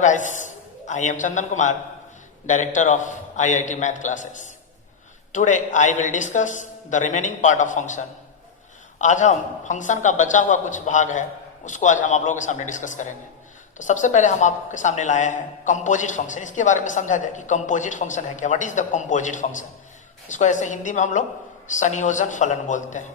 guys, I am Chandan Kumar, Director of IIT Math Classes. Today I will discuss the remaining part of function. आज हम function का बचा हुआ कुछ भाग है उसको आज हम आप लोगों के सामने डिस्कस करेंगे। तो सबसे पहले हम आपके सामने लाए हैं कंपोजिट फंक्शन। इसके बारे में समझा जाए कि कंपोजिट फंक्शन है क्या, what is the composite function. इसको ऐसे हिंदी में हम लोग संयोजन फलन बोलते हैं।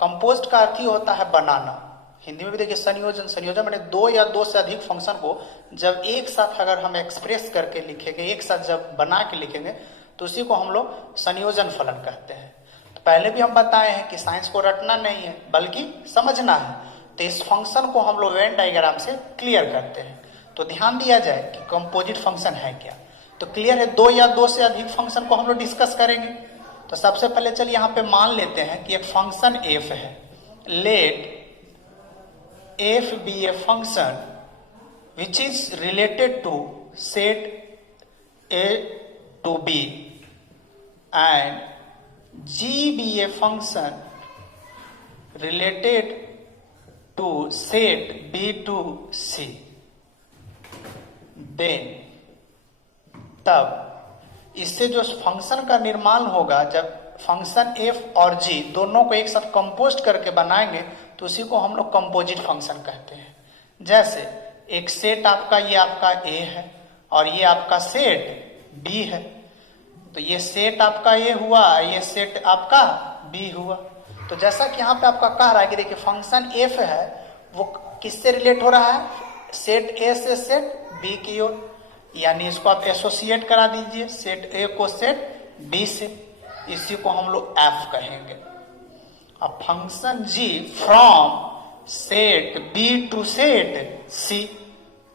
कंपोज्ड का अर्थ ही होता है बनाना। हिंदी में भी देखिए संयोजन, संयोजन मैंने दो या दो से अधिक फंक्शन को जब एक साथ अगर हम एक्सप्रेस करके लिखेंगे, एक साथ जब बना के लिखेंगे तो उसी को हम लोग संयोजन फलन कहते हैं। तो पहले भी हम बताए हैं कि साइंस को रटना नहीं है बल्कि समझना है। तो इस फंक्शन को हम लोग वेन डायग्राम से क्लियर करते हैं। तो ध्यान दिया जाए कि कंपोजिट फंक्शन है क्या। तो क्लियर है, दो या दो से अधिक फंक्शन को हम लोग डिस्कस करेंगे। तो सबसे पहले चलिए यहाँ पे मान लेते हैं कि एक फंक्शन एफ है। Let f be a function which is related to set a to b and g be a function related to set b to c, then तब इससे जो फंक्शन का निर्माण होगा, जब फंक्शन f और g दोनों को एक साथ कंपोस्ट करके बनाएंगे तो उसी को हम लोग कंपोजिट फंक्शन कहते हैं। जैसे एक सेट आपका, ये आपका a है और ये आपका सेट b है। तो ये सेट आपका a हुआ, ये सेट आपका b हुआ। तो जैसा कि यहाँ पे आपका कह रहा है कि देखिए फंक्शन f है वो किससे रिलेट हो रहा है, सेट a से सेट b की ओर, यानी इसको आप एसोसिएट करा दीजिए सेट a को सेट b से, इसी को हम लोग f कहेंगे। अब function g from set b to set c,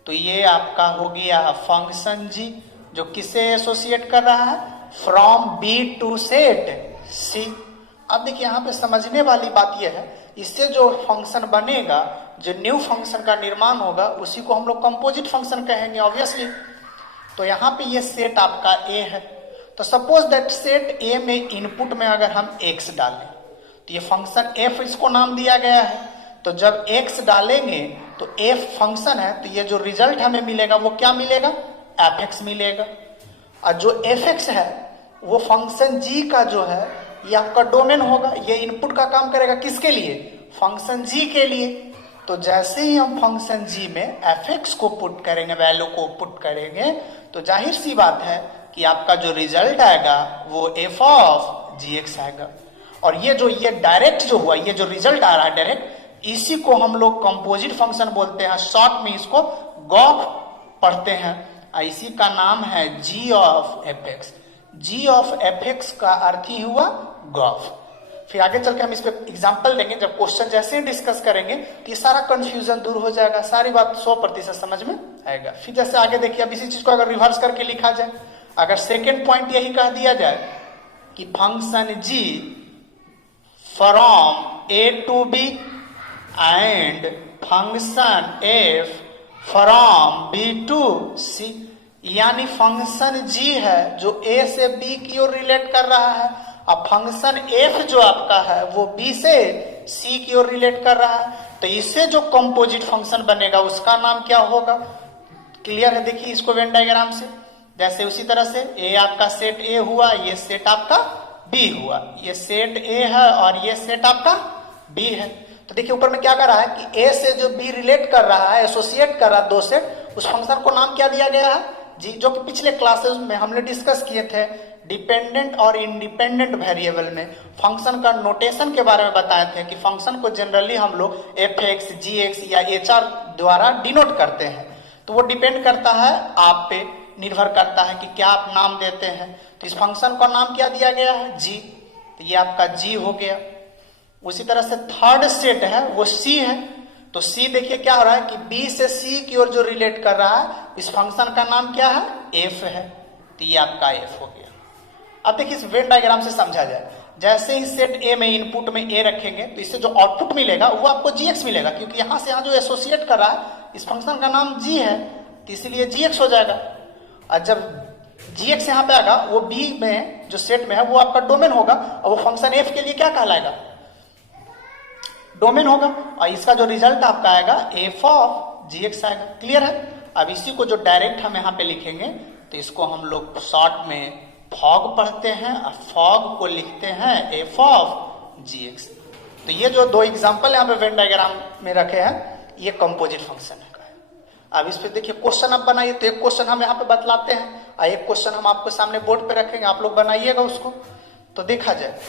तो ये आपका हो गया फंक्शन g जो किसे एसोसिएट कर रहा है, from b to set c। अब देखिए यहाँ पे समझने वाली बात यह है, इससे जो फंक्शन बनेगा, जो न्यू फंक्शन का निर्माण होगा उसी को हम लोग कंपोजिट फंक्शन कहेंगे ऑब्वियसली। तो यहाँ पे ये सेट आपका a है। तो सपोज दैट सेट a में इनपुट में अगर हम x डालें तो ये फंक्शन f इसको नाम दिया गया है। तो जब x डालेंगे तो f फंक्शन है, तो ये जो रिजल्ट हमें मिलेगा वो क्या मिलेगा, fx मिलेगा। और जो fx है वो फंक्शन g का जो है ये आपका डोमेन होगा। ये इनपुट का काम करेगा किसके लिए, फंक्शन g के लिए। तो जैसे ही हम फंक्शन g में fx को पुट करेंगे, वैल्यू को पुट करेंगे, तो जाहिर सी बात है कि आपका जो रिजल्ट आएगा वो f ऑफ gx आएगा। और ये जो ये डायरेक्ट जो हुआ, ये जो रिजल्ट आ रहा है डायरेक्ट, इसी को हम लोग कंपोजिट फंक्शन बोलते हैं। शॉर्ट में इसको गॉफ पढ़ते हैं। इसी का नाम है g of fx। g of fx का अर्थ ही हुआ गॉफ। फिर आगे चल के हम इस पे एग्जांपल देंगे। जब क्वेश्चन जैसे ही डिस्कस करेंगे तो ये सारा कंफ्यूजन दूर हो जाएगा, सारी बात 100% समझ में आएगा। फिर जैसे आगे देखिए, अब इसी चीज को अगर रिवर्स करके लिखा जाए, अगर सेकेंड पॉइंट यही कह दिया जाए कि function g from a to b and function f from b to c, यानी फंक्शन g है जो a से b की ओर रिलेट कर रहा है, अब फंक्शन f जो आपका है वो b से c की ओर रिलेट कर रहा है। तो इससे जो कंपोजिट फंक्शन बनेगा उसका नाम क्या होगा, क्लियर है। देखिए इसको वेन डायग्राम से, जैसे उसी तरह से a आपका सेट a हुआ, ये सेट आपका b हुआ, ये सेट a है और ये सेट आपका b है। तो देखिए ऊपर में क्या कर रहा है कि a से जो b रिलेट कर रहा है, एसोसिएट कर रहा है दो सेट, उस फंक्शन को नाम क्या दिया गया है, जी, जो कि पिछले क्लासेस में हमने डिस्कस किए थे डिपेंडेंट और इंडिपेंडेंट वेरिएबल में फंक्शन का नोटेशन के बारे में बताए थे कि फंक्शन को जनरली हम लोग fx, gx या hr द्वारा डिनोट करते हैं। तो वो डिपेंड करता है आप पे, निर्भर करता है कि क्या आप नाम देते हैं। तो इस फंक्शन का नाम क्या दिया गया है, g। तो ये आपका g हो गया। उसी तरह से थर्ड सेट है वो c है। तो c देखिए क्या हो रहा है कि b से c की ओर जो रिलेट कर रहा है, इस फंक्शन का नाम क्या है, f है। तो ये आपका f हो गया। अब देखिए इस वेन डायग्राम से समझा जाए, जैसे ही सेट a में इनपुट में a रखेंगे तो इससे जो आउटपुट मिलेगा वो आपको gx मिलेगा, क्योंकि यहां से यहां जो एसोसिएट कर रहा है इस फंक्शन का नाम g है, तो इसलिए gx हो जाएगा। और जब gx यहाँ पे आएगा वो b में जो सेट में है वो आपका डोमेन होगा, और वो फंक्शन f के लिए क्या कहलाएगा, डोमेन होगा। और इसका जो रिजल्ट आपका आएगा f ऑफ gx आएगा। क्लियर है। अब इसी को जो डायरेक्ट हम यहाँ पे लिखेंगे तो इसको हम लोग शॉर्ट में फॉग पढ़ते हैं और फॉग को लिखते हैं एफ ऑफ जी एक्स। तो ये जो दो एग्जांपल यहाँ पे वेन डायग्राम में रखे हैं ये कंपोजिट फंक्शन है। अब इस पे देखिए क्वेश्चन आप बनाइए, तो एक क्वेश्चन हम यहाँ पे बतलाते हैं और एक क्वेश्चन हम आपको सामने बोर्ड पे रखेंगे, आप लोग बनाइएगा उसको। तो देखा जाए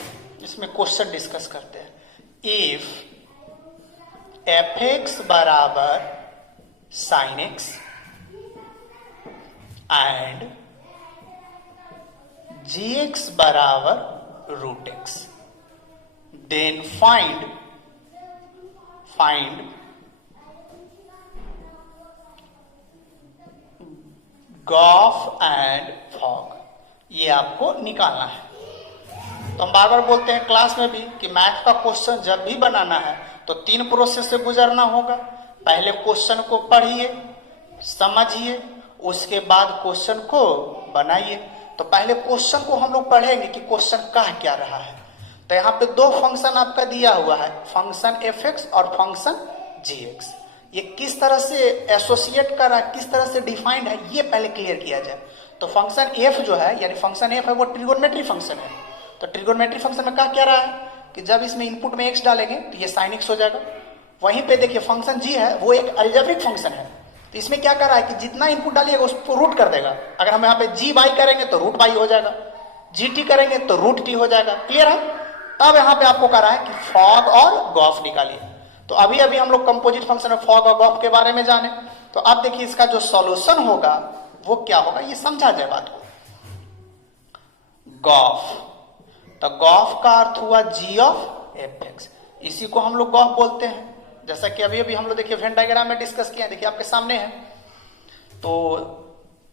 इसमें क्वेश्चन डिस्कस करते हैं। इफ एफ एक्स बराबर sine x and g x बराबर root x, then find gof and fog. ये आपको निकालना है। तो हम बार बार बोलते हैं क्लास में भी कि मैथ का क्वेश्चन जब भी बनाना है तो 3 प्रोसेस से गुजरना होगा। पहले क्वेश्चन को पढ़िए, समझिए, उसके बाद क्वेश्चन को बनाइए। तो पहले क्वेश्चन को हम लोग पढ़ेंगे कि क्वेश्चन कह क्या रहा है। तो यहाँ पे 2 फंक्शन आपका दिया हुआ है, फंक्शन एफ एक्स और फंक्शन जी एक्स। ये किस तरह से एसोसिएट कर रहा है, किस तरह से डिफाइंड है, ये पहले क्लियर किया जाए। तो फंक्शन एफ जो है यानी फंक्शन एफ है वो ट्रिगोनोमेट्री फंक्शन है। तो ट्रिगोनोमेट्री फंक्शन में क्या रहा है कि जब इसमें इनपुट में एक्स डालेंगे तो ये साइन एक्स हो जाएगा। वहीं पे देखिए फंक्शन जी है वो एक अलजेब्रिक फंक्शन है। तो इसमें क्या कर रहा है कि जितना इनपुट डालिएगा उसको रूट कर देगा। अगर हम यहाँ पे जी वाई करेंगे तो रूट वाई हो जाएगा, जी टी करेंगे तो रूट टी हो जाएगा। क्लियर है? तब यहाँ पे आपको कह रहा है कि फॉग और गॉफ निकालिए। तो अभी अभी हम लोग कंपोजिट फंक्शन में फॉग और गॉफ के बारे में जाने। तो अब देखिए इसका जो सॉल्यूशन होगा वो क्या होगा, ये समझा जाए बात को। गॉफ, तो गॉफ का अर्थ हुआ जी ऑफ एफ एक्स, इसी को हम लोग गॉफ बोलते हैं। जैसा कि अभी अभी हम लोग देखिए वेन डायग्राम में डिस्कस किया, देखिए आपके सामने है। तो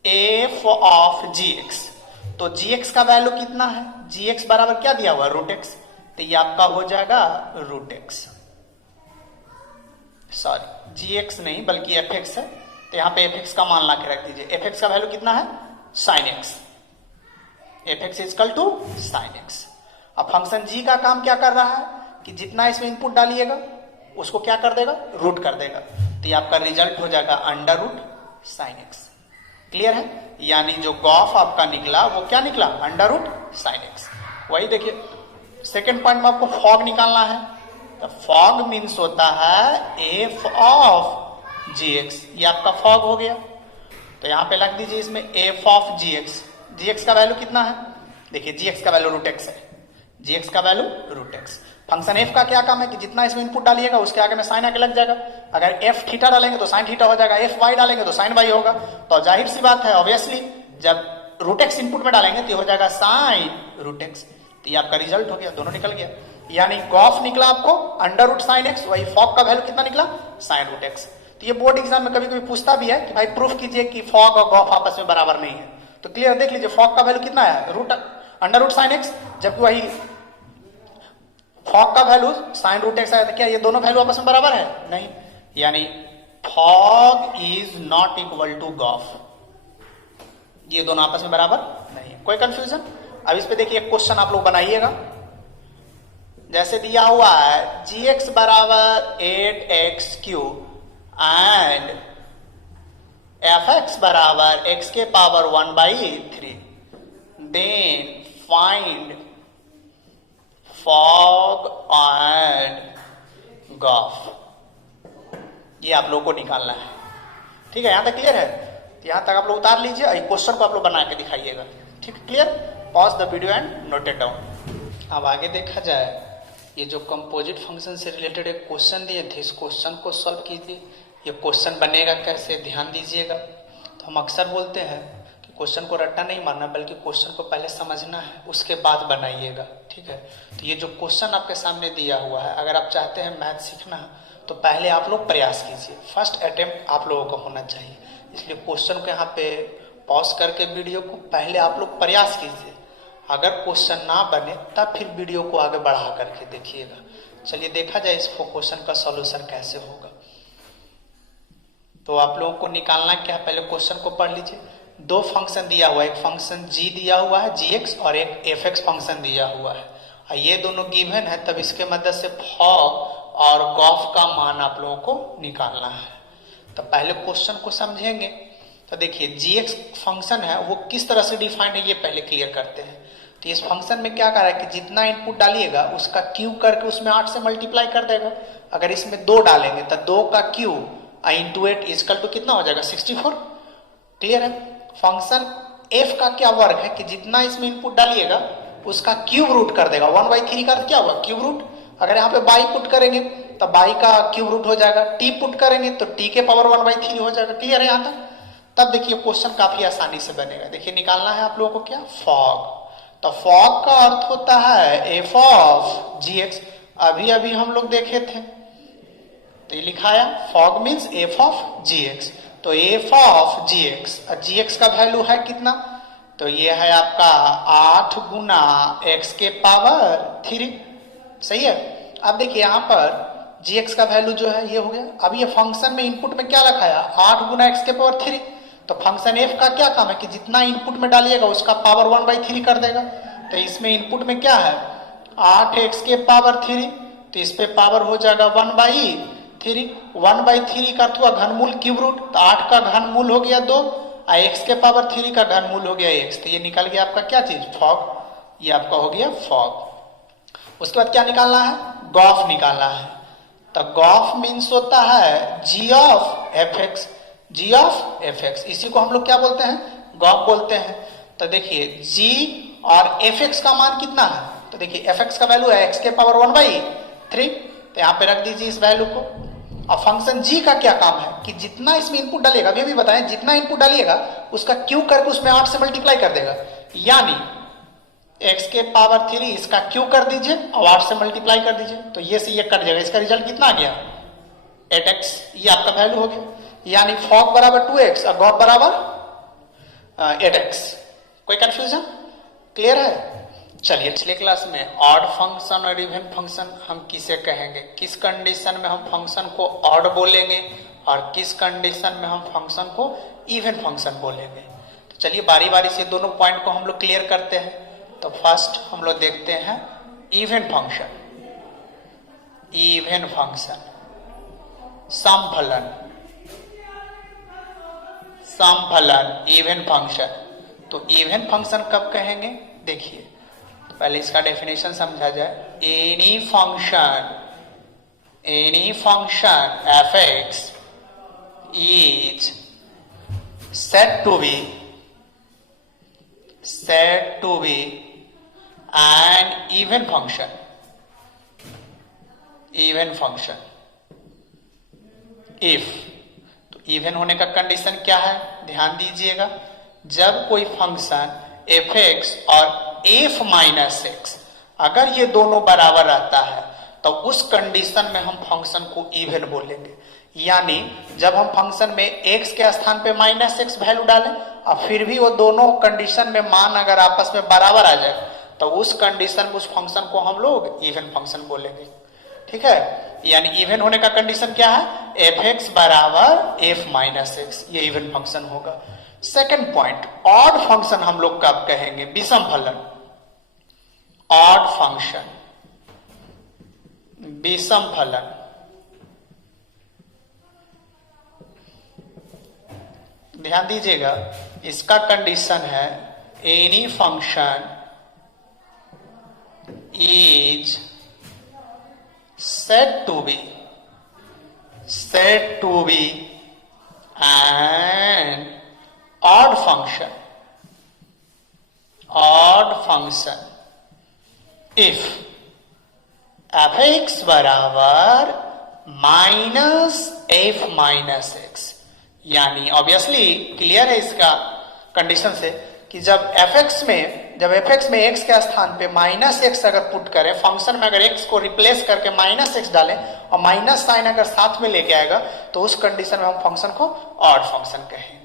एफ ऑफ जी एक्स, तो जी एक्स का वैल्यू कितना है, जी एक्स बराबर क्या दिया हुआ रूट एक्स, तो ये आपका हो जाएगा रूट एक्स, सॉरी जी एक्स नहीं बल्कि एफ एक्स है। तो यहाँ पे एफ एक्स का मान ला के रख दीजिए। एफ एक्स का वैल्यू कितना है, sine X, F X is equal to sine X. अब फंक्शन जी का काम क्या कर रहा है कि जितना इसमें इनपुट डालिएगा उसको क्या कर देगा, रूट कर देगा। तो ये आपका रिजल्ट हो जाएगा under root sine X. Clear है? यानी जो गॉफ आपका निकला वो क्या निकला, अंडर रूट साइन एक्स। वही देखिए सेकेंड पॉइंट में आपको फॉग निकालना है। तो फॉग मीन्स होता है एफ ऑफ जी एक्स, ये आपका फॉग हो गया। तो यहां पे लग दीजिए इसमें F of G X. G X का वैल्यू कितना है, देखिए जी एक्स का वैल्यू रूट एक्स है, जी एक्स का value root X. Function F का क्या काम है कि जितना इसमें इनपुट डालिएगा उसके आगे में साइन आके लग जाएगा। अगर एफ थीटा डालेंगे तो साइन थीटा हो जाएगा, एफ वाई डालेंगे तो साइन वाई होगा। तो जाहिर सी बात है ऑब्वियसली जब रूट एक्स इनपुट में डालेंगे तो हो जाएगा साइन रूट एक्स। तो ये आपका रिजल्ट हो गया, दोनों निकल गया। यानी गॉफ निकला आपको अंडर रूट साइन एक्स, वही फॉग का वैल्यू कितना निकला, साइन रूट एक्स। तो ये बोर्ड एग्जाम में कभी कभी पूछता भी है कि भाई प्रूफ कीजिए कि फॉग और गॉफ आपस में बराबर नहीं है। तो क्लियर देख लीजिए फॉग का वैल्यू कितना है, root under root sine X, जबकि वही फॉग का वैल्यू साइन रूट एक्स आया। तो क्या ये दोनों वैल्यू आपस में बराबर है, नहीं। यानी fog is not equal to gof, ये दोनों आपस में बराबर नहीं है। कोई कंफ्यूजन? अब इस पे देखिए एक क्वेश्चन आप लोग बनाइएगा। जैसे दिया हुआ है जी एक्स बराबर 8x³ एंड एफ एक्स बराबर x के power 1/3, then find fog and gof. ये आप लोगों को निकालना है, ठीक है? यहां तक क्लियर है? तो यहां तक आप लोग उतार लीजिए और क्वेश्चन को आप लोग बना के दिखाइएगा, ठीक है? Clear? Pause the video and note it down. अब आगे देखा जाए, ये जो कंपोजिट फंक्शन से रिलेटेड एक क्वेश्चन दिए थे, इस क्वेश्चन को सॉल्व कीजिए। ये क्वेश्चन बनेगा कैसे, ध्यान दीजिएगा। तो हम अक्सर बोलते हैं कि क्वेश्चन को रट्टा नहीं मारना, बल्कि क्वेश्चन को पहले समझना है उसके बाद बनाइएगा, ठीक है? तो ये जो क्वेश्चन आपके सामने दिया हुआ है, अगर आप चाहते हैं मैथ सीखना तो पहले आप लोग प्रयास कीजिए, फर्स्ट अटेम्प्ट आप लोगों को होना चाहिए। इसलिए क्वेश्चन को यहाँ पे पॉज करके वीडियो को पहले आप लोग प्रयास कीजिए। अगर क्वेश्चन ना बने तब फिर वीडियो को आगे बढ़ा करके देखिएगा। चलिए देखा जाए इसको क्वेश्चन का सॉल्यूशन कैसे होगा। तो आप लोगों को निकालना क्या, पहले क्वेश्चन को पढ़ लीजिए। 2 फंक्शन दिया हुआ है, एक फंक्शन g दिया हुआ है gx और एक fx फंक्शन दिया हुआ है, और ये दोनों गिवन है। तब इसके मदद से फॉग और गॉफ का मान आप लोगों को निकालना है। तो पहले क्वेश्चन को समझेंगे तो देखिए gx फंक्शन है वो किस तरह से डिफाइंड है ये पहले क्लियर करते हैं। तो इस फंक्शन में क्या कर रहा है कि जितना इनपुट डालिएगा उसका क्यूब करके उसमें 8 से मल्टीप्लाई कर देगा। अगर इसमें 2 डालेंगे तो 2 का क्यूब इंटू 8 इजकल टू कितना हो जाएगा 64। क्लियर है। फंक्शन f का क्या वर्क है कि जितना इसमें इनपुट डालिएगा उसका क्यूब रूट कर देगा। 1/3 का क्या हुआ क्यूब रूट। अगर यहाँ पे बाई पुट करेंगे तो बाई का क्यूब रूट हो जाएगा, टी पुट करेंगे तो टी के पावर 1/3 हो जाएगा। क्लियर है यहाँ तक। तब देखिए क्वेश्चन काफी आसानी से बनेगा। देखिए निकालना है आप लोगों को क्या फॉग। तो फॉग का अर्थ होता है एफ ऑफ जीएक्स। अभी अभी हम लोग देखे थे तो ये लिखाया fog means F of GX. तो एफ ऑफ जीएक्स, जीएक्स का वैल्यू है कितना तो ये है आपका 8 गुना एक्स के पावर 3। सही है। अब देखिए यहाँ पर जीएक्स का वैल्यू जो है ये हो गया। अब ये फंक्शन में इनपुट में क्या रखाया 8 गुना एक्स के पावर 3। तो फंक्शन एफ का क्या काम है कि जितना इनपुट में डालिएगा उसका पावर 1/3 कर देगा। तो इसमें इनपुट में क्या है 8x के पावर 3, तो इस पे पावर हो जाएगा 1/3। 1/3 का अर्थ हुआ घनमूल क्यूब रूट। तो 8 का घनमूल हो गया 2 और x के पावर 3 का घनमूल हो गया x। तो ये निकल गया आपका क्या चीज फॉग। ये आपका हो गया फॉग। उसके बाद क्या निकालना है गॉफ निकालना है। तो गॉफ मीन्स होता है g of F X. G of F X इसी को हम लोग क्या बोलते हैं गॉफ बोलते हैं। तो देखिए g और एफ एक्स का मान कितना है तो देखिए एफ एक्स का वैल्यू है x के पावर 1/3। तो यहाँ पे रख दीजिए इस वैल्यू को। अब फंक्शन g का क्या काम है कि जितना इसमें इनपुट डालिएगा अभी भी बताएं जितना इनपुट डालिएगा उसका क्यूब करके उसमें 8 से मल्टीप्लाई कर देगा। यानी x के पावर 3 इसका क्यूब कर दीजिए और 8 से मल्टीप्लाई कर दीजिए तो ये से ये कट जाएगा। इसका रिजल्ट कितना आ गया 8x। ये आपका वैल्यू हो गया। यानी फॉग बराबर 2x और गॉफ बराबर 8x। कोई कंफ्यूजन क्लियर है। चलिए पिछले क्लास में ऑड फंक्शन और इवन फंक्शन हम किसे कहेंगे, किस कंडीशन में हम फंक्शन को ऑड बोलेंगे और किस कंडीशन में हम फंक्शन को इवन फंक्शन बोलेंगे। तो चलिए बारी बारी से दोनों पॉइंट को हम लोग क्लियर करते हैं। तो फर्स्ट हम लोग देखते हैं इवन फंक्शन। इवन फंक्शन समफलन, समफलन इवन फंक्शन। तो इवन फंक्शन कब कहेंगे देखिए तो पहले इसका डेफिनेशन समझा जाए। Any function f x is said to be an even function if। तो इवन होने का कंडीशन क्या है ध्यान दीजिएगा। जब कोई फंक्शन एफ एक्स और एफ माइनस एक्स अगर ये दोनों बराबर रहता है तो उस कंडीशन में हम फंक्शन को इवन बोलेंगे। यानी जब हम फंक्शन में x के स्थान पे -x वैल्यू डालें और फिर भी वो दोनों कंडीशन में मान अगर आपस में बराबर आ जाए तो उस कंडीशन में उस फंक्शन को हम लोग इवन फंक्शन बोलेंगे। ठीक है। यानी इवन होने का कंडीशन क्या है एफ एक्स बराबर एफ माइनस एक्स, ये इवन फंक्शन होगा। सेकेंड पॉइंट ऑड फंक्शन हम लोग कब कहेंगे विषम फलन। ऑड फंक्शन विषम फलन। ध्यान दीजिएगा इसका कंडीशन है any function is said to be an odd function if f(x) बराबर -f माइनस एक्स। यानी ऑब्वियसली क्लियर है इसका कंडीशन से कि जब f x में x के स्थान पे -x अगर पुट करें फंक्शन में अगर x को रिप्लेस करके -x डालें और माइनस साइन अगर साथ में लेके आएगा तो उस कंडीशन में हम फंक्शन को ऑड फंक्शन कहेंगे।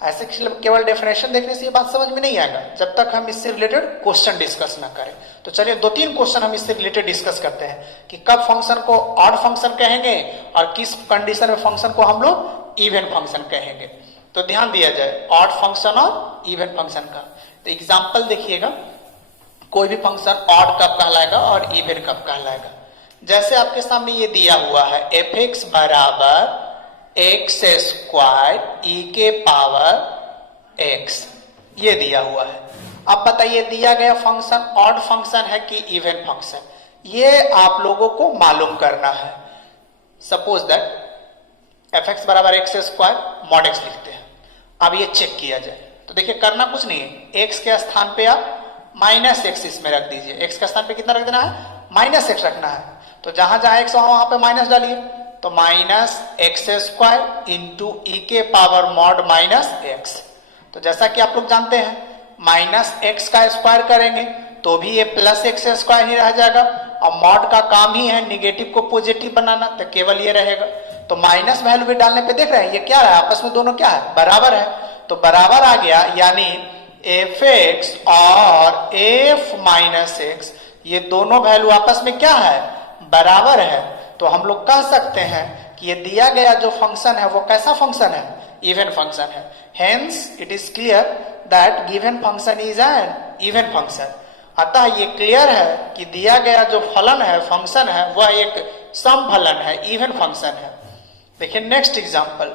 ऐसे केवल डेफिनेशन देखने से ये बात समझ में नहीं आएगा जब तक हम इससे रिलेटेड क्वेश्चन डिस्कस ना करें। तो चलिए 2-3 क्वेश्चन हम इससे रिलेटेड डिस्कस करते हैं कि कब फंक्शन को ऑड फंक्शन कहेंगे और किस कंडीशन में फंक्शन को हम लोग इवन फंक्शन कहेंगे। तो ध्यान दिया जाए ऑड फंक्शन और इवन फंक्शन का। तो एग्जाम्पल देखिएगा कोई भी फंक्शन ऑड कब कहलाएगा और इवन कब कहलाएगा। जैसे आपके सामने ये दिया हुआ है एफ एक्स बराबर एक्स स्क्वायर ई के पावर एक्स, ये दिया हुआ है। अब बताइए दिया गया फंक्शन ऑड फंक्शन है कि इवन फंक्शन, ये आप लोगों को मालूम करना है। सपोज दैट एफ एक्स बराबर एक्स स्क्वायर मॉड एक्स लिखते हैं। अब ये चेक किया जाए तो देखिए करना कुछ नहीं है, एक्स के स्थान पे आप माइनस एक्स इसमें रख दीजिए। एक्स के स्थान पे कितना रख देना है, माइनस एक्स रखना है। तो जहां जहां एक्स वहां पे माइनस डालिए, तो माइनस एक्स स्क्वायर इंटू ई के पावर मॉड माइनस एक्स। तो जैसा कि आप लोग जानते हैं माइनस एक्स का स्क्वायर करेंगे तो भी ये प्लस एक्स स्क्वायर ही रह जाएगा। और मॉड का काम ही है निगेटिव को पॉजिटिव बनाना, तो केवल ये रहेगा। तो माइनस वैल्यू भी डालने पे देख रहे हैं ये क्या है, आपस में दोनों क्या है, बराबर है। तो बराबर आ गया, यानी एफ एक्स और एफ माइनस एक्स ये दोनों वैल्यू आपस में क्या है, बराबर है। तो हम लोग कह सकते हैं कि ये दिया गया जो फंक्शन है वो कैसा फंक्शन है, इवन फंक्शन है। Hence it is clear that given function is an even function. अतः ये क्लियर है कि दिया गया जो फलन है, फंक्शन है, वह एक सम फलन है, इवन फंक्शन है। देखिए नेक्स्ट एग्जांपल,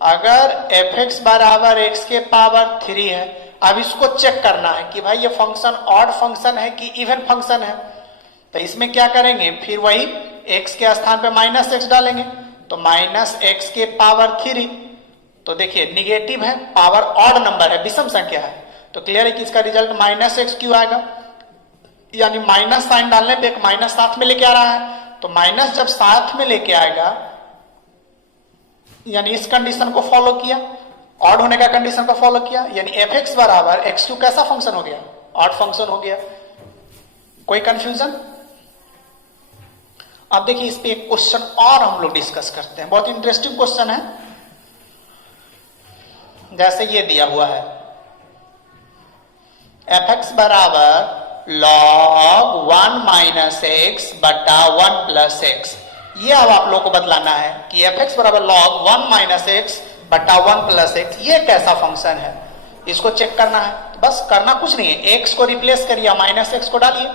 अगर एफ एक्स बराबर एक्स के पावर 3 है। अब इसको चेक करना है कि भाई ये फंक्शन ऑड फंक्शन है कि इवन फंक्शन है। तो इसमें क्या करेंगे, फिर वही एक्स के स्थान पे माइनस एक्स डालेंगे, तो माइनस एक्स के पावर 3। तो देखिए निगेटिव है, पावर ऑड नंबर है, विषम संख्या है, तो क्लियर है कि इसका रिजल्ट माइनस एक्स क्यों आएगा, यानी माइनस साइन डालने पे एक माइनस साथ में लेके आ रहा है। तो माइनस जब साथ में लेके आएगा यानी इस कंडीशन को फॉलो किया, ऑड होने का कंडीशन को फॉलो किया, यानी एफ एक्स बराबर x2 कैसा फंक्शन हो गया, ऑड फंक्शन हो गया। कोई कंफ्यूजन? अब देखिए इस पे एक क्वेश्चन और हम लोग डिस्कस करते हैं, बहुत इंटरेस्टिंग क्वेश्चन है। जैसे ये दिया हुआ है एफ एक्स बराबर log 1 माइनस एक्स बटा 1 प्लस एक्स। ये अब आप लोग को बतलाना है कि एफ एक्स बराबर log 1 माइनस एक्स बटा 1 प्लस एक्स ये कैसा फंक्शन है, इसको चेक करना है। तो बस करना कुछ नहीं है, एक्स को रिप्लेस करिए, माइनस एक्स को डालिए।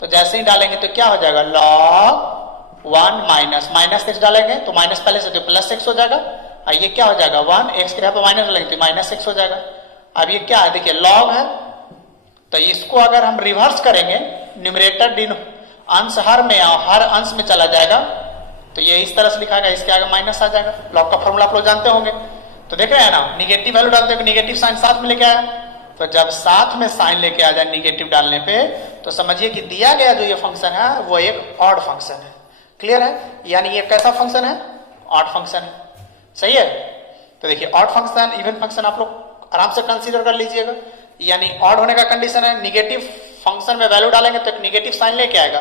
तो जैसे ही डालेंगे तो क्या हो जाएगा, log 1 माइनस एक्स डालेंगे तो माइनस पहले से तो प्लस एक्स हो जाएगा, और ये क्या हो जाएगा 1 एक्स के यहाँ पे माइनस डालेंगे तो माइनस एक्स हो जाएगा। अब ये क्या है, देखिए लॉग है, तो इसको अगर हम रिवर्स करेंगे, न्यूमरेटर अंश हर में और हर अंश में चला जाएगा, तो ये इस तरह से लिखा जाएगा, इसके आगे माइनस आ जाएगा। लॉग का फॉर्मूला आप लोग जानते होंगे, तो देख रहे हैं ना, निगेटिव वैल्यू डालते हैं निगेटिव साइन साथ में लेके आया। तो जब साथ में साइन लेके आ जाए निगेटिव डालने पे, तो समझिए कि दिया गया जो ये फंक्शन है वो एक ऑड फंक्शन है। क्लियर है, यानी ये कैसा फंक्शन है, ऑड फंक्शन है। सही है, तो देखिए ऑड फंक्शन इवन फंक्शन आप लोग आराम से कंसीडर कर लीजिएगा। यानी ऑड होने का कंडीशन है, निगेटिव फंक्शन में वैल्यू डालेंगे तो एक निगेटिव साइन लेके आएगा,